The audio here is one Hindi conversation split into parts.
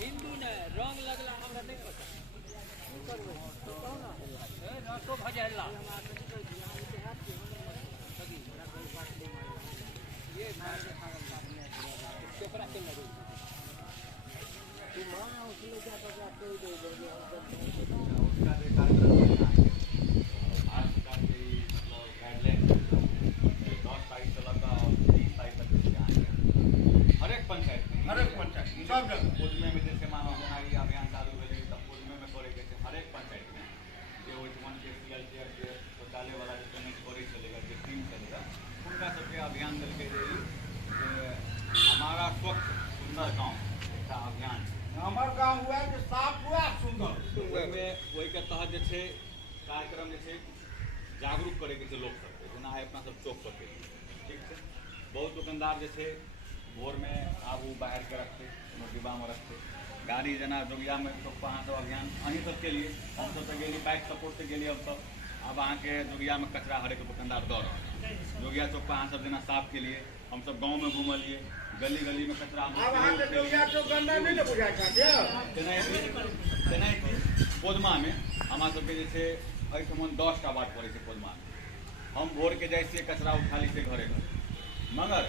हिंदू ने रंग लगला हमरा नहीं पता रसो भजला ये पेपरा के लगे तू मां उसमें क्या पता कोई दे दोगे उसका कार्यक्रम आज का गाइडलाइन 10 तारीख से लगा 30 तारीख तक हर एक पंचायत सब जगह पूर्णिमे में जैसे मानो हमारी अभियान चालू हो तब पूर्णिमे में करे के हर एक पंचायत में जो ओइठमन के सीएलसीआर के शौचालय वाला जो पेमेंट करे चलेगा जो टीम चलेगा उनका सबके अभियान करके हमारा स्वच्छ सुंदर गाँव का अभियान हमार गाँव हुआ जो साफ हुआ सुंदर वही के तहत जैसे कार्यक्रम जैसे जागरूक करे के लोग सबके जेना है अपना सब चौक सबके ठीक है बहुत दुकानदार जैसे भोर में आबू बाहर के रखते डिब्बा में रखते गाड़ी जना जोगिया में तो अहाँ सब अभियान अहीं सबके लिए हम सब तो गेली बाइक सपोर्ट से गेली हम सब अब अहाँ के जोगिया में कचरा हरेक दुकानदार दौड़ जोगिया चौक पर अहाँ सब जना साफ के लिए हम सब गाँव में घूमलिए गली गली में कचरा पोदमा में हमारा सबके जैसे अठमन 10टा वार्ड पड़े पोदमा में हम भोर के जाए कचरा उठा ली घरे घर मगर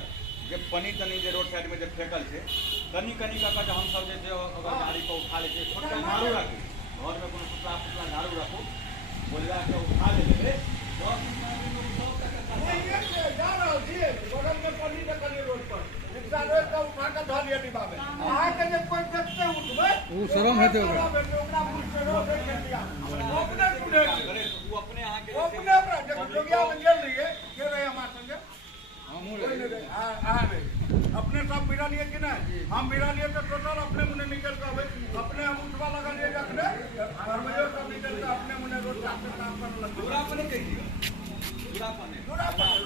जे पनी तनी जे रोड साइड में जे फेंकल है कनी कनी का हम सब जे अगर गाड़ी को उठा लेते छोटा झाड़ू रखू घर में कोनो पुतला पुतला झाड़ू रखू बोलिया के उठा ले ले 10 बगल में पनी के कनी रोड पर रिक्शा रोड का उठा के धर लिया डिब्बा में आए के जे कोई देखते उठबे वो शरम हेते ओकरा पुलिस से रोड पे कर दिया अपने टुडे करे वो अपने यहाँ के अपने जोगिया में गेल रही है के रहे हमारे संगे अपने सब मिला लिए कि नहीं हम मिला लिए तो टोटल अपने मुने निकल कर अपने हम उठवा लगा लिए रखने फरमाइयो सब निकल कर अपने मुने रोड काट के काम करने लगे पूरा पने कहिए पूरा पने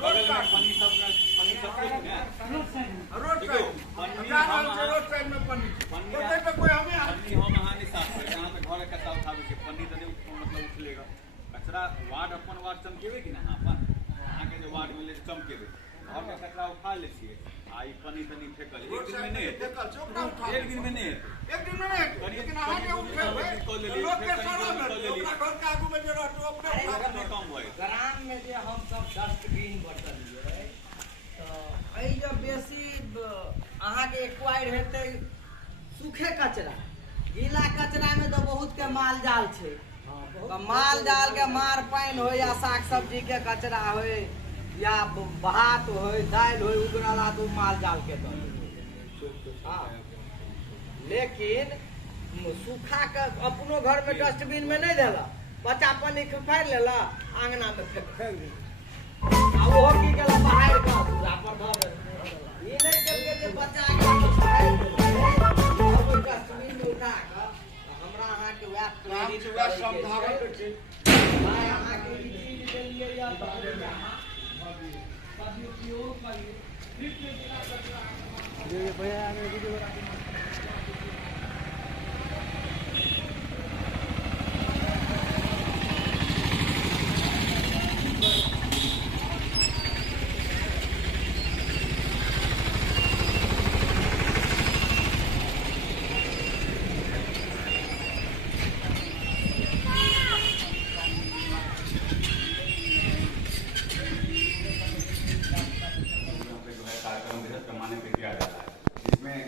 रोड का पानी सब रोड साइड रोड साइड में पानी तो पे कोई हमें हम यहाँ नहीं साफ करे यहाँ पे घर कचरा उठावे के पानी तो मतलब उठलेगा कचरा वार्ड अपन वार्ड चमकेवे कि ना अपन यहाँ के जो वार्ड में ले चमकेवे घर का कचरा उठा ले छिए आई पानी तनी फेंकल एक दिन में नहीं एक दिन में नहीं लेकिन आगे के उठे लोग के सारा में ओकरा घर के आगू में जे रहतो अपने काम होय ग्राम में जे हम सब डस्टबिन बटलिए तो एई जो बेसी अहाँ के एक्वायर हेते सूखे कचरा गीला कचरा में तो बहुत के माल जाल छे तो माल जाल के मार पानी हो या साग सब्जी के कचरा होय या भात हो दाल हो उगराला तो माल जाल के दो लेकिन सूखा के अपनो घर में डस्टबिन में नहीं देला बच्चा पानी फाड़ लेला आंगना में फेंक आ वो की गेला बाहर का पूरा पर धर ई नहीं के जे बच्चा के फाड़ डस्टबिन में उठा के हमरा अहाँ के वह समझावत छै अहाँ के ई चीज के लिए या ये भैया आगे वीडियो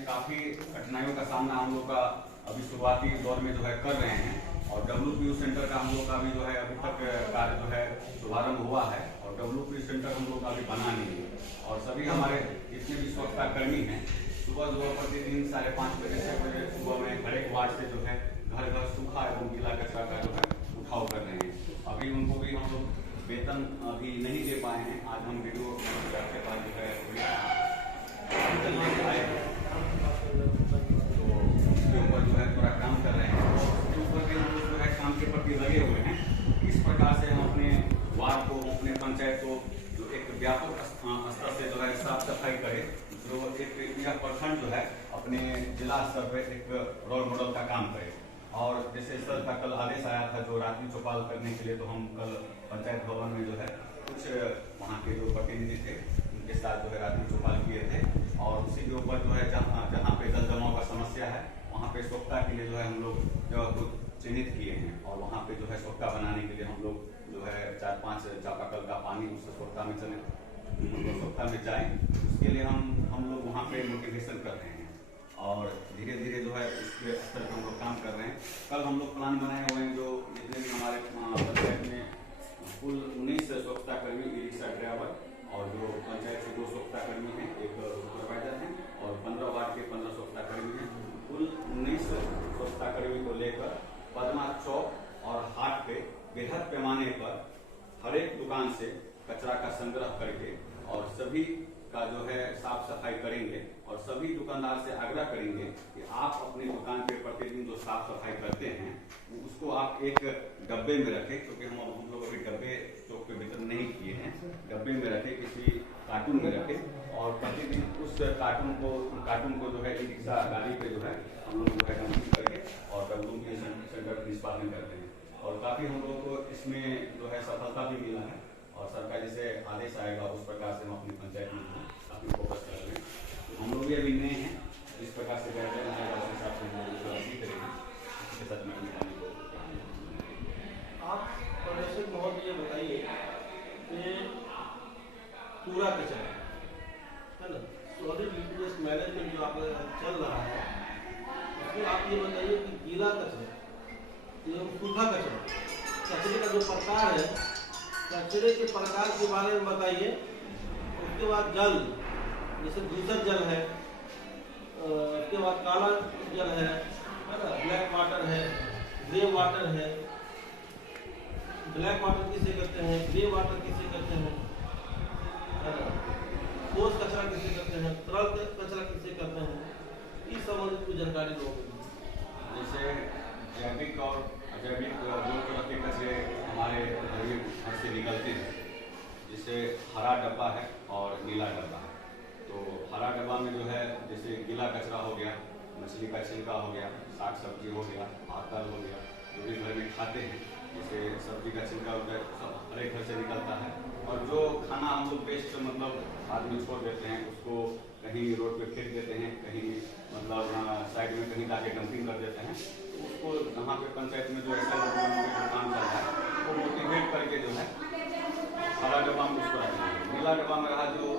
काफ़ी कठिनाइयों का सामना हम लोग का अभी शुरुआती दौर में जो है कर रहे हैं और WPU सेंटर का हम लोग का भी जो है अभी तक कार्य जो है शुभारंभ हुआ है और WPU सेंटर हम लोग का अभी बना नहीं है और सभी हमारे जितने भी स्वच्छता कर्मी हैं सुबह प्रतिदिन 5:30 बजे से बजे सुबह में हर एक वार्ड से जो है घर घर सूखा एवं गीला कचरा का जो है उठाव कर रहे हैं। अभी उनको भी हम लोग वेतन अभी नहीं दे पाए हैं। आज हम वीडियो के पास जो है थोड़ा काम कर रहे हैं उसके ऊपर भी हम लोग जो है काम के प्रति लगे हुए हैं। इस प्रकार से हम अपने वार्ड को अपने पंचायत को जो एक व्यापक स्तर से जो है साफ सफाई करें जो एक यह प्रखंड जो है अपने जिला स्तर पर एक रोल मॉडल का काम करे। और जैसे सर का कल आदेश आया था जो रात्रि चौपाल करने के लिए तो हम कल पंचायत भवन में जो है कुछ वहाँ के जो प्रतिनिधि थे उनके साथ जो है रात्रि चौपाल किए थे पे सोख्ता के लिए जो है हम लोग जगह को चिन्हित किए हैं और वहाँ पे जो है सोख्ता बनाने के लिए हम लोग जो है 4-5 चापाकल का पानी उस सोख्ता में चले सोख्ता में जाए, उसके लिए हम लोग वहाँ पे मोटिवेशन कर रहे हैं और धीरे धीरे जो है उसके स्तर पर हम लोग काम कर रहे हैं। कल हम लोग प्लान बनाए हुए हैं जो जितने भी हमारे पंचायत में कुल 19 स्वच्छता कर्मी, ई रिक्शा ड्राइवर और जो पंचायत से 2 स्वच्छता कर्मी हैं, एक सुपरवाइजर हैं और 15 वार्ड के 15 स्वच्छता कर्मी हैं। कुल 19 स्वच्छता कर्मी को लेकर पदमा चौक और हाट पे बृहद पैमाने पर हर एक दुकान से कचरा का संग्रह करके और सभी का जो है साफ सफाई करेंगे और सभी दुकानदार से आग्रह करेंगे कि आप अपनी दुकान पे प्रतिदिन जो साफ सफाई करते हैं उसको आप एक डब्बे में रखें, क्योंकि हम लोग अभी डब्बे चौक पे वितरण नहीं किए हैं, डब्बे में रखें, किसी कार्टून में रखें और प्रतिदिन उस कार्टून को जो है ई रिक्शा गाड़ी पे जो है हम लोग जो है डंपिंग करके और डब्बों के सेंटर निष्पादन करते हैं और काफी हम लोगों को इसमें जो है सफलता भी मिला है और सरकार जैसे आदेश आएगा उस प्रकार से हम अपनी पंचायत में काफी फोकस कर रहे हैं। तो हम लोग भी अभी नए हैं, जिस प्रकार से बेहतर आएगा उस हिसाब से हम लोग सीख रहे हैं, इसके साथ में आप पर्यवेक्षक महोदय ये बताइए कि पूरा कचरा है ना, सॉलिड वेस्ट मैनेजमेंट जो आप चल रहा है उसमें आप ये बताइए कि गीला कचरा एवं सूखा कचरा, कचरे का जो प्रकार है, कचरे के प्रकार के बारे में बताइए। उसके बाद जल, जैसे दूषित जल है, उसके बाद काला जल है ना, ब्लैक वाटर है, ग्रे वाटर है। ब्लैक वाटर किसे कहते हैं, ग्रे वाटर किसे कहते हैं, ठोस कचरा किसे कहते हैं, तरल कचरा किसे कहते हैं, इस संबंधित कुछ जानकारी लोगों को। जैसे जैविक और अजैविक दो तरह के कचरे हमारे घर से निकलते हैं, जिससे हरा डब्बा है और नीला डब्बा है। तो हरा डब्बा में जो है जैसे गीला कचरा हो गया, मछली का छिलका हो गया, साग सब्जी हो गया, आतल हो गया, जो भी घर में खाते हैं, जैसे सब्जी का छिलका होता है, सब हर एक घर से निकलता है। और जो खाना हम लोग वेस्ट मतलब बाद में छोड़ देते हैं, उसको कहीं रोड पे फेंक देते हैं, कहीं मतलब साइड में कहीं जाके डंपिंग कर देते हैं। तो उसको यहाँ पे पंचायत में जो ऐसा काम चल रहा है वो मोटिवेट करके जो है हरा डब्बा में उसको रखेंगे। नीला डब्बा में रहा जो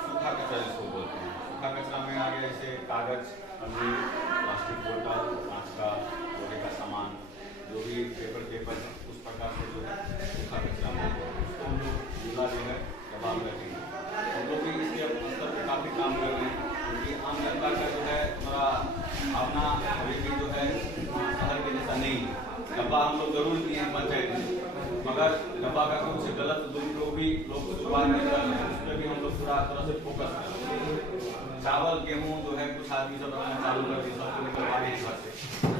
सूखा कचरा जिसको बोलते हैं, सूखा कचरा में आ गया जैसे कागज, पन्नी, प्लास्टिक बोतल, कांच का, लोहे का सामान, जो भी पेपर है उस प्रकार से जो है सूखा कचरा में उसको हम लोग नीला जो है डब्बा में रखेंगे। हम लोग भी इसके स्तर पर काफ़ी काम कर रहे हैं, क्योंकि आम जनता का जो है थोड़ा भावना अभी भी जो है शहर के जैसा नहीं है। डब्बा हम लोग जरूर दिए हैं पंचायत में, मगर डब्बा का कुछ गलत दुरुपयोग भी लोग शुरुआत में कर रहे हैं, उस पर भी हम लोग पूरा तरह से फोकस कर रहे हैं। चावल गेहूँ जो है कुछ आदमी सब रखना चालू कर दिए, सबको निकलवा रहे हैं घर से,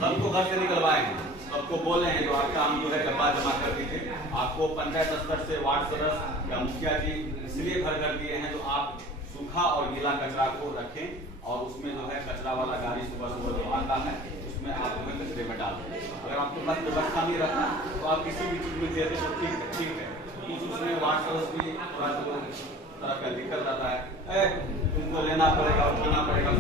सबको घर से निकलवाए हैं, सबको बोले हैं जो आपका हम जो है डब्बा जमा कर दीजिए। आपको पंचायत स्तर से वार्ड सदस्य या मुखिया जी इसलिए घर घर दिए हैं तो आप सूखा और गीला कचरा को रखें और उसमें जो है कचरा वाला गाड़ी सुबह सुबह जो आता है उसमें आप जो है कचरे में डाल दें। अगर आपके पास व्यवस्था नहीं रखना तो आप किसी भी चीज़ में देते तो ठीक है, कुछ उसमें वार्ड सदस्य भी थोड़ा तरह का दिक्कत रहता है, तुमको लेना पड़ेगा, उठाना पड़ेगा,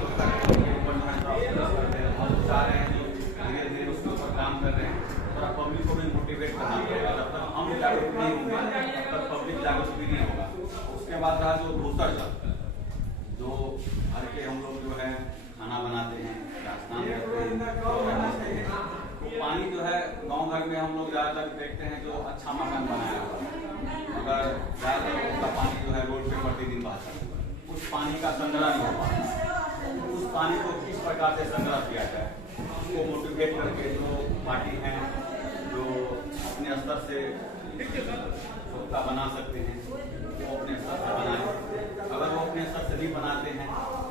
हम चाह रहे हैं जो धीरे धीरे उसके ऊपर काम कर रहे हैं, थोड़ा पब्लिक को भी मोटिवेट करना पड़ेगा। जब तक हम जागरूक नहीं होंगे तब तक पब्लिक जागरूक भी नहीं होगा। उसके बाद रहा जो दूसर जल, जो घर के हम लोग जो है खाना बनाते हैं, स्नान करते हैं, तो पानी जो है गांव घर में हम लोग ज़्यादातर देखते हैं जो अच्छा मकान बनाया हुआ है, मगर ज़्यादातर उसका पानी जो है रोड पे प्रतिदिन बहता है, उस पानी का संग्रह नहीं हो पाता। उस पानी को किस प्रकार से संग्रह किया जाए, उसको मोटिवेट करके जो पार्टी हैं जो अपने स्तर से स्वच्छता बना सकते हैं वो अपने स्तर से बनाएं। अगर वो अपने स्तर से नहीं बनाते हैं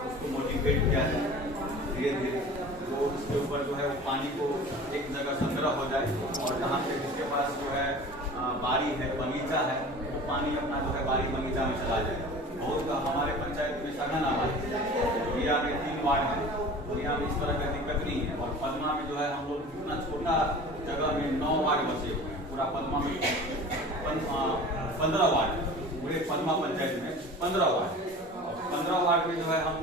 उसको मोटिवेट किया जाए, धीरे धीरे तो उसके ऊपर जो है वो पानी को एक जगह संग्रह हो जाए और जहाँ पे जिसके पास जो है बारी है, बगीचा है, वो पानी अपना जो है बारी बगीचा में चला जाए। बहुत हमारे पंचायत में सघन आबादी है, बिया में 3 वार्ड है, तो यहाँ में इस तरह का दिक्कत नहीं है। और पदमा में जो है हम लोग इतना छोटा जगह में 9 वार्ड बचे हुए हैं, पूरा पदमा में 15 वार्ड, पूरे पदमा पंचायत में 15 वार्ड, 15 वार्ड में जो है हम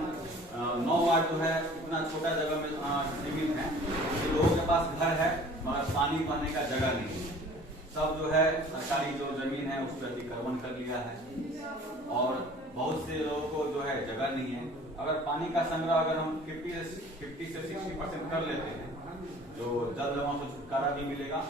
9 वार्ड जो है इतना छोटा जगह में सीमित है कि लोगों के पास घर है मगर पानी बहने का जगह नहीं है। सब जो है सरकारी जो जमीन है उस पर अतिक्रमण कर लिया है और बहुत से लोगों को जो है जगह नहीं है। अगर पानी का संग्रह अगर हम 50 से 60% कर लेते हैं तो जल जमाव से छुटकारा भी मिलेगा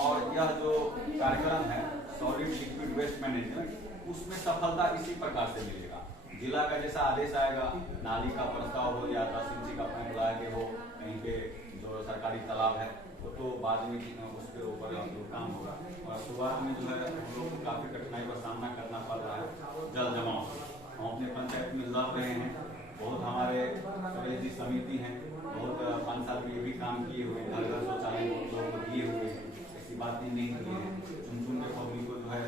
और यह जो कार्यक्रम है सॉलिड लिक्विड वेस्ट मैनेजमेंट उसमें सफलता इसी प्रकार से मिलेगा। जिला का जैसा आदेश आएगा, नाली का प्रस्ताव हो या सिंचाई का पाइप लगा के हो कहीं पे जो सरकारी तालाब है वो तो बाद में उसके ऊपर काम होगा। और शुरुआत में जो है हम लोग को काफी कठिनाई का सामना करना पड़ रहा है जल जमाव। हम अपने पंचायत में लड़ रहे हैं, बहुत हमारे जी समिति हैं, बहुत 5 साल के भी काम किए हुए, घर घर शौचालय लोगों को दिए हुए हैं, ऐसी बात नहीं की है। चुन के पब्लिक को जो है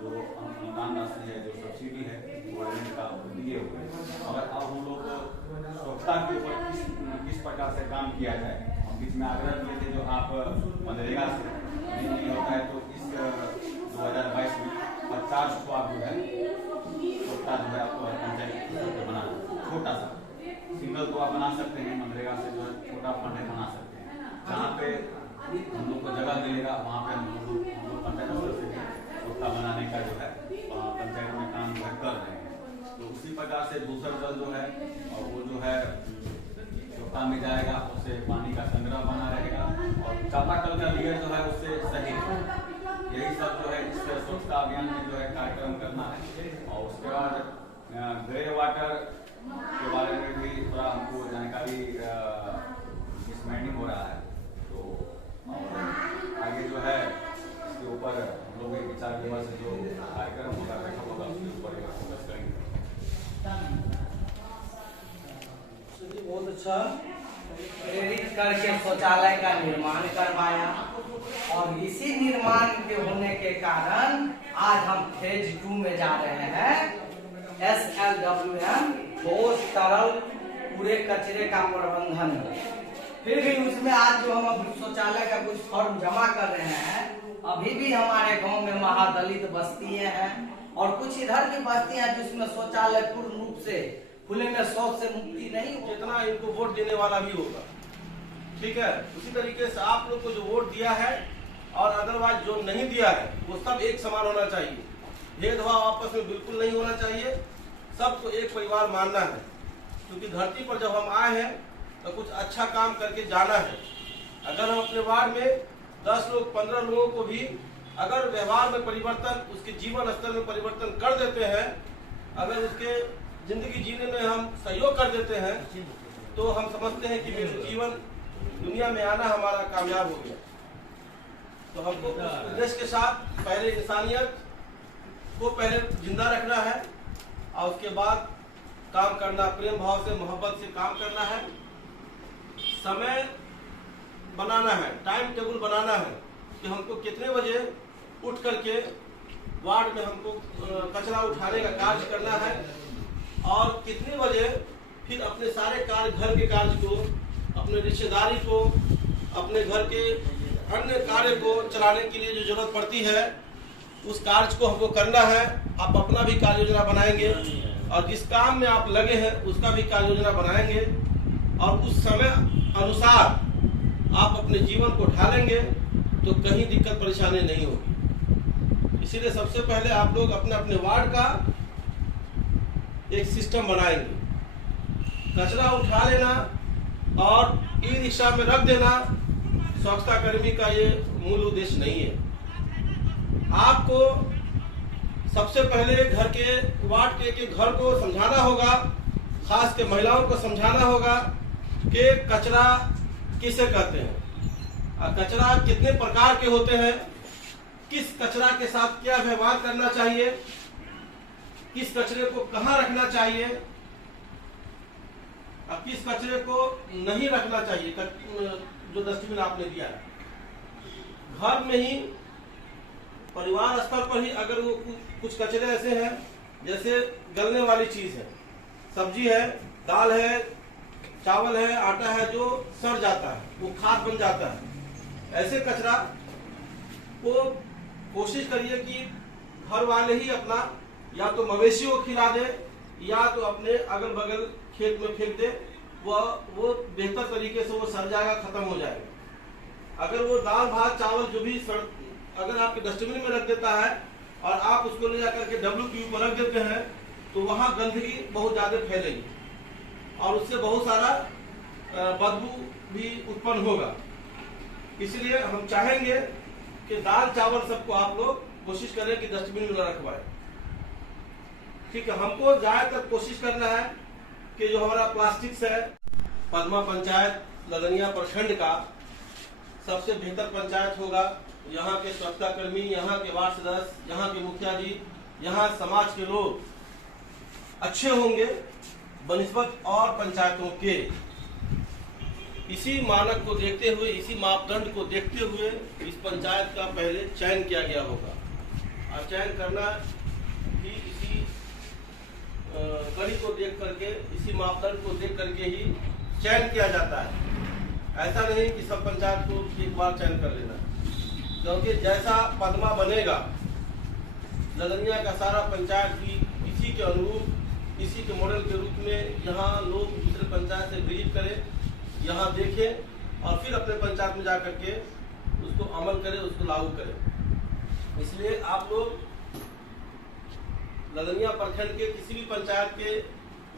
जो अनुदान राशि है जो सब्सिडी है गवर्नमेंट का दिए हुए हैं। अगर अब हम लोग स्वच्छता के ऊपर किस प्रकार से काम किया जाए, हम बीच में आग्रह किए थे जो आप मनरेगा से नहीं होता है तो इस 2022 में 50 को आप जो है स्वच्छता जो है आपको पंचायत बनाना छोटा सा सिंगल तो आप बना सकते हैं, मनरेगा से जो है छोटा फंड बना सकते हैं। जहाँ पे हम लोग को जगह मिलेगा वहाँ पे हम लोग पंचायत स्तर से स्वच्छता बनाने का जो है पंचायत में काम जो है कर रहे हैं। तो उसी प्रकार से दूसरा जल जो है और वो जो है स्वच्छता में जाएगा, उससे पानी का संग्रह बना रहेगा और चापाकल का लेयर जो है उससे सही रहेगा। यही सब जो है इस स्वच्छता अभियान में जो है कार्यक्रम करना है। और उसके बाद ग्रे वाटर के बारे में भी थोड़ा हमको जानकारी मिसमाइंडिंग हो रहा है तो आगे जो है इसके ऊपर हम लोग विचार विमर्श जो कार्यक्रम होगा बैठक होगा उसके ऊपर फोकस करेंगे। बहुत अच्छा प्रेरित करके शौचालय का निर्माण करवाया और इसी निर्माण के होने के कारण आज हम फेज 2 में जा रहे हैं। SLWM ठोस तरल पूरे कचरे का प्रबंधन। फिर भी उसमें आज जो हम शौचालय का कुछ फॉर्म जमा कर रहे हैं, अभी भी हमारे गांव में महादलित बस्तियां हैं और कुछ इधर की बस्तियां हैं जिसमें शौचालय पूर्ण रूप से खुले में शौच से मुक्ति नहीं। जितना इनको वोट देने वाला भी होगा, ठीक है, उसी तरीके से आप लोग को जो वोट दिया है और अदरवाइज जो नहीं दिया है वो सब एक समान होना चाहिए। भेदभाव आपस में बिल्कुल नहीं होना चाहिए, सबको एक परिवार मानना है। क्योंकि धरती पर जब हम आए हैं तो कुछ अच्छा काम करके जाना है। अगर हम अपने वार्ड में 10 लोग 15 लोगों को भी अगर व्यवहार में परिवर्तन, उसके जीवन स्तर में परिवर्तन कर देते हैं, अगर उसके जिंदगी जीने में हम सहयोग कर देते हैं तो हम समझते हैं कि मेरा जीवन दुनिया में आना हमारा कामयाब हो गया। तो हमको उस उद्देश्य के साथ पहले इंसानियत को पहले जिंदा रखना है और उसके बाद काम करना, प्रेम भाव से मोहब्बत से काम करना है। समय बनाना है, टाइम टेबल बनाना है कि हमको कितने बजे उठ करके वार्ड में हमको कचरा उठाने का कार्य करना है और कितने बजे फिर अपने सारे कार्य, घर के कार्य को, अपने रिश्तेदारी को, अपने घर के अन्य कार्य को चलाने के लिए जो जरूरत पड़ती है उस कार्य को हमको करना है। आप अपना भी कार्य योजना बनाएंगे और जिस काम में आप लगे हैं उसका भी कार्य योजना बनाएंगे और उस समय अनुसार आप अपने जीवन को ढालेंगे तो कहीं दिक्कत परेशानी नहीं होगी। इसीलिए सबसे पहले आप लोग अपने अपने वार्ड का एक सिस्टम बनाएंगे। कचरा उठा लेना और ई रिक्शा में रख देना स्वच्छता कर्मी का ये मूल उद्देश्य नहीं है। आपको सबसे पहले घर के वार्ड के घर को समझाना होगा, खास के महिलाओं को समझाना होगा कि कचरा किसे कहते हैं और कचरा कितने प्रकार के होते हैं, किस कचरा के साथ क्या व्यवहार करना चाहिए, किस कचरे को कहाँ रखना चाहिए और किस कचरे को नहीं रखना चाहिए। जो डस्टबिन आपने दिया है घर में ही, परिवार स्तर पर ही अगर वो कुछ कचरे ऐसे हैं जैसे गलने वाली चीज है, सब्जी है, दाल है, चावल है, आटा है जो सड़ जाता है, वो खाद बन जाता है, ऐसे कचरा को कोशिश करिए कि घर वाले ही अपना या तो मवेशियों को खिला दे या तो अपने अगल बगल खेत में फेंक दे, वो बेहतर तरीके से वो सड़ जाएगा, खत्म हो जाएगा। अगर वो दाल भात चावल जो भी अगर आपके डस्टबिन में रख देता है और आप उसको ले जाकर के WQ पर रख देते हैं तो वहाँ गंदगी बहुत ज्यादा फैलेगी और उससे बहुत सारा बदबू भी उत्पन्न होगा। इसलिए हम चाहेंगे कि दाल चावल सबको आप लोग कोशिश करें कि डस्टबिन में न रखवाएं। ठीक है, हमको ज्यादातर कोशिश करना है कि जो हमारा प्लास्टिक है, पदमा पंचायत लदनिया प्रखंड का सबसे बेहतर पंचायत होगा। यहाँ के स्वच्छता कर्मी, यहाँ के वार्ड सदस्य, यहाँ के मुखिया जी, यहाँ समाज के लोग अच्छे होंगे बनिस्बत और पंचायतों के। इसी मानक को देखते हुए, इसी मापदंड को देखते हुए इस पंचायत का पहले चयन किया गया होगा और चयन करना भी इसी कड़ी को देख करके, इसी मापदंड को देख करके ही चयन किया जाता है। ऐसा नहीं कि सब पंचायत को एक बार चयन कर लेना, क्योंकि जैसा पदमा बनेगा लदनिया का सारा पंचायत भी इसी के अनुरूप, इसी के मॉडल के रूप में यहाँ लोग दूसरे पंचायत से विजिट करें, यहाँ देखें और फिर अपने पंचायत में जाकर के उसको अमल करें, उसको लागू करें। इसलिए आप लोग लदनिया प्रखंड के किसी भी पंचायत के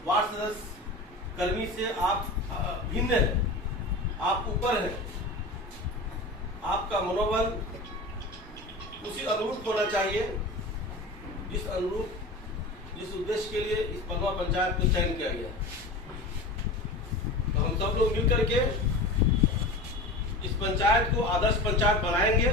वार्ड सदस्य कर्मी से आप भिन्न हैं, आप ऊपर हैं। आपका मनोबल उसी अनुरूप होना चाहिए जिस उद्देश्य के लिए इस पदमा पंचायत को चयन किया गया। तो हम सब लोग मिल करके इस पंचायत को आदर्श पंचायत बनाएंगे।